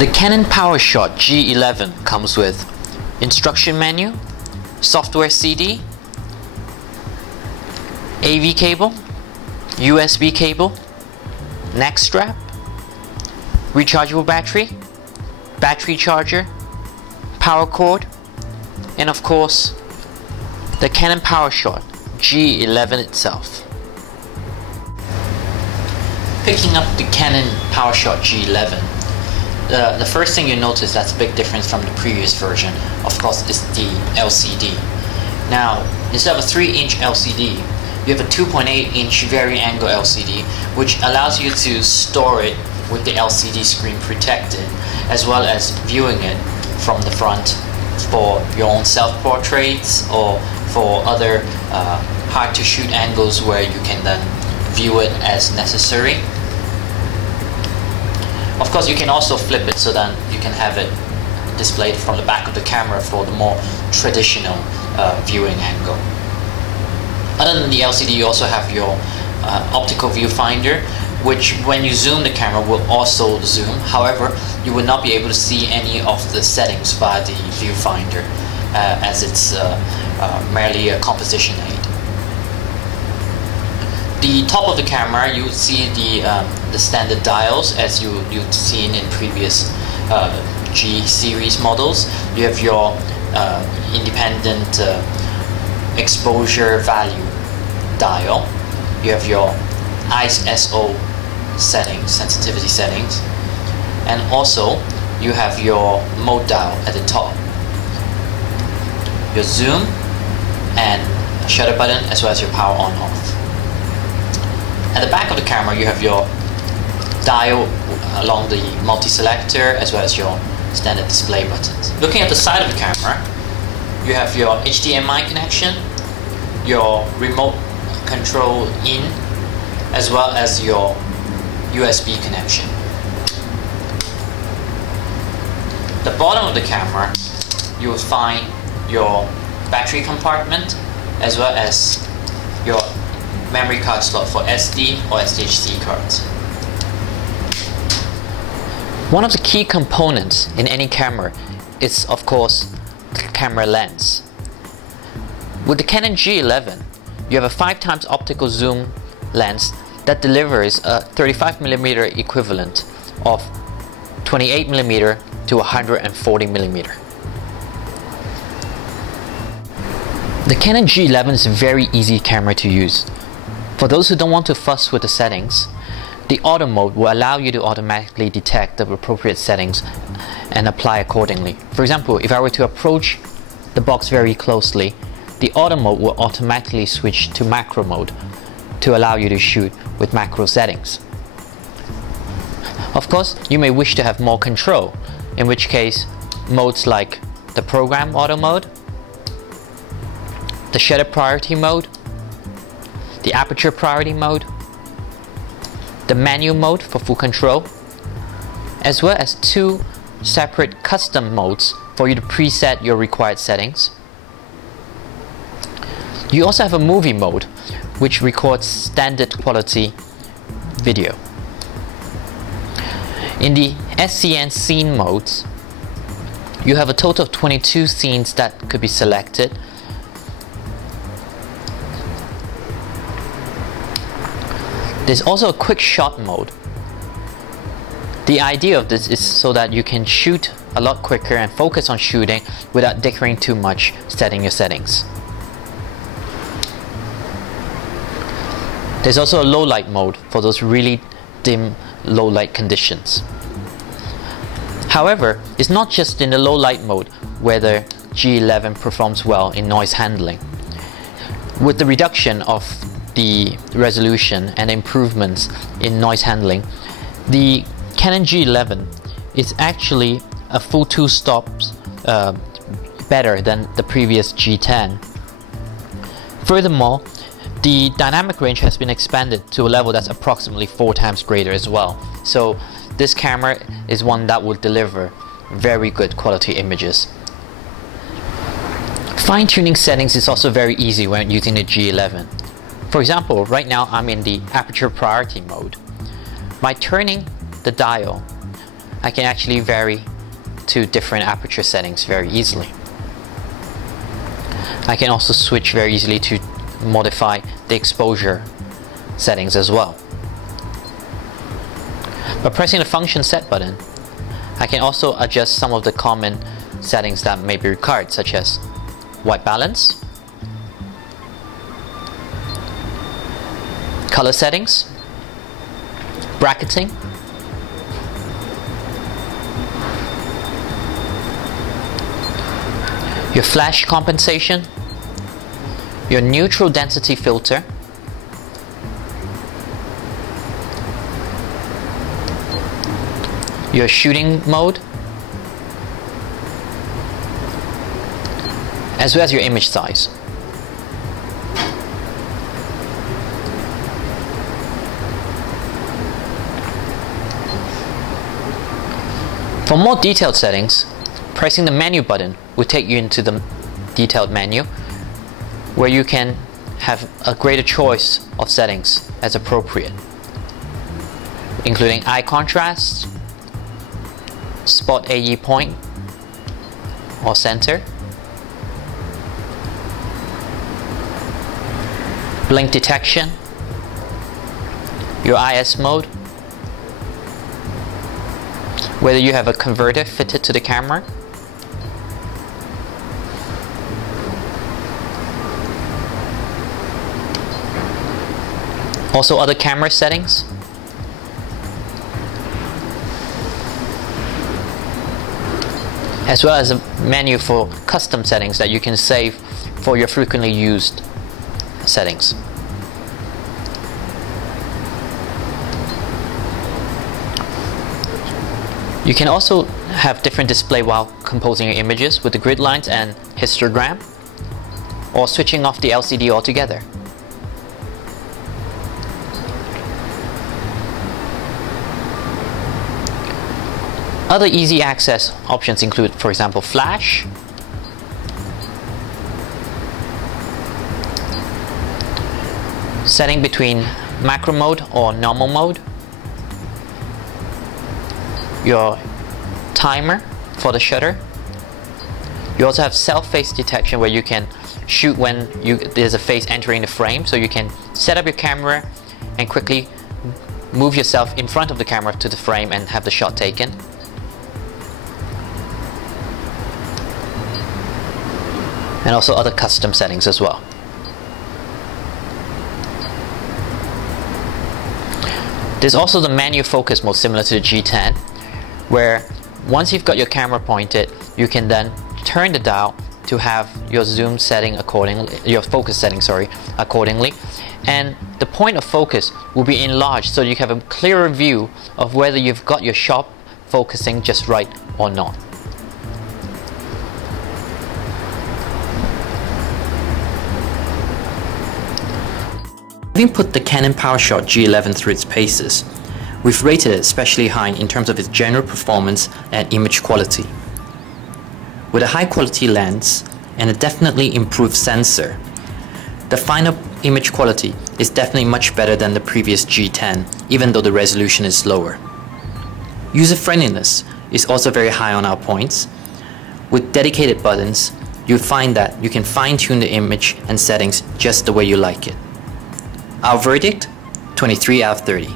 The Canon PowerShot G11 comes with instruction menu, software CD, AV cable, USB cable, neck strap, rechargeable battery, battery charger, power cord, and of course the Canon PowerShot G11 itself. Picking up the Canon PowerShot G11, the first thing you notice that's a big difference from the previous version, of course, is the LCD. Now, instead of a 3-inch LCD, you have a 2.8-inch vari-angle LCD, which allows you to store it with the LCD screen protected, as well as viewing it from the front for your own self-portraits or for other hard-to-shoot angles where you can then view it as necessary. Of course, you can also flip it so that you can have it displayed from the back of the camera for the more traditional viewing angle. Other than the LCD, you also have your optical viewfinder, which when you zoom the camera will also zoom. However, you will not be able to see any of the settings via the viewfinder as it's merely a composition aid. The top of the camera, you see the standard dials as you've seen in previous G series models. You have your independent exposure value dial. You have your ISO settings, sensitivity settings, and also you have your mode dial at the top, your zoom and shutter button, as well as your power on off. At the back of the camera, you have your dial along the multi-selector, as well as your standard display buttons. Looking at the side of the camera, you have your HDMI connection, your remote control in, as well as your USB connection. The bottom of the camera, you will find your battery compartment, as well as your memory card slot for SD or SDHC cards. One of the key components in any camera is, of course, the camera lens. With the Canon G11, you have a 5x optical zoom lens that delivers a 35mm equivalent of 28mm to 140mm. The Canon G11 is a very easy camera to use. For those who don't want to fuss with the settings, the auto mode will allow you to automatically detect the appropriate settings and apply accordingly. For example, if I were to approach the box very closely, the auto mode will automatically switch to macro mode to allow you to shoot with macro settings. Of course, you may wish to have more control, in which case modes like the program auto mode, the shutter priority mode, the aperture priority mode, the manual mode for full control, as well as 2 separate custom modes for you to preset your required settings. You also have a movie mode, which records standard quality video. In the SCN scene modes, you have a total of 22 scenes that could be selected. There's also a quick shot mode. The idea of this is so that you can shoot a lot quicker and focus on shooting without dickering too much setting your settings. There's also a low light mode for those really dim low light conditions. However, it's not just in the low light mode where the G11 performs well in noise handling. With the reduction of the resolution and improvements in noise handling, the Canon G11 is actually a full 2 stops better than the previous G10. Furthermore, the dynamic range has been expanded to a level that's approximately 4 times greater as well. So this camera is one that will deliver very good quality images. Fine-tuning settings is also very easy when using the G11. For example, right now I'm in the aperture priority mode. By turning the dial I can actually vary to different aperture settings very easily. I can also switch very easily to modify the exposure settings as well. By pressing the function set button, I can also adjust some of the common settings that may be required, such as white balance, color settings, bracketing, your flash compensation, your neutral density filter, your shooting mode, as well as your image size. For more detailed settings, pressing the menu button will take you into the detailed menu, where you can have a greater choice of settings as appropriate, including eye contrast, spot AE point or center, blink detection, your IS mode, whether you have a converter fitted to the camera, also other camera settings, as well as a menu for custom settings that you can save for your frequently used settings. You can also have different display while composing your images with the grid lines and histogram, or switching off the LCD altogether. Other easy access options include, for example, flash, setting between macro mode or normal mode, your timer for the shutter. You also have self-face detection, where you can shoot when there's a face entering the frame, so you can set up your camera and quickly move yourself in front of the camera to the frame and have the shot taken. And also other custom settings as well. There's also the manual focus mode, similar to the G10, where once you've got your camera pointed, you can then turn the dial to have your zoom setting accordingly, your focus setting, accordingly, and the point of focus will be enlarged, so you have a clearer view of whether you've got your shot focusing just right or not. Having put the Canon PowerShot G11 through its paces, we've rated it especially high in terms of its general performance and image quality. With a high quality lens and a definitely improved sensor, the final image quality is definitely much better than the previous G10, even though the resolution is lower. User friendliness is also very high on our points. With dedicated buttons, you'll find that you can fine-tune the image and settings just the way you like it. Our verdict, 23 out of 30.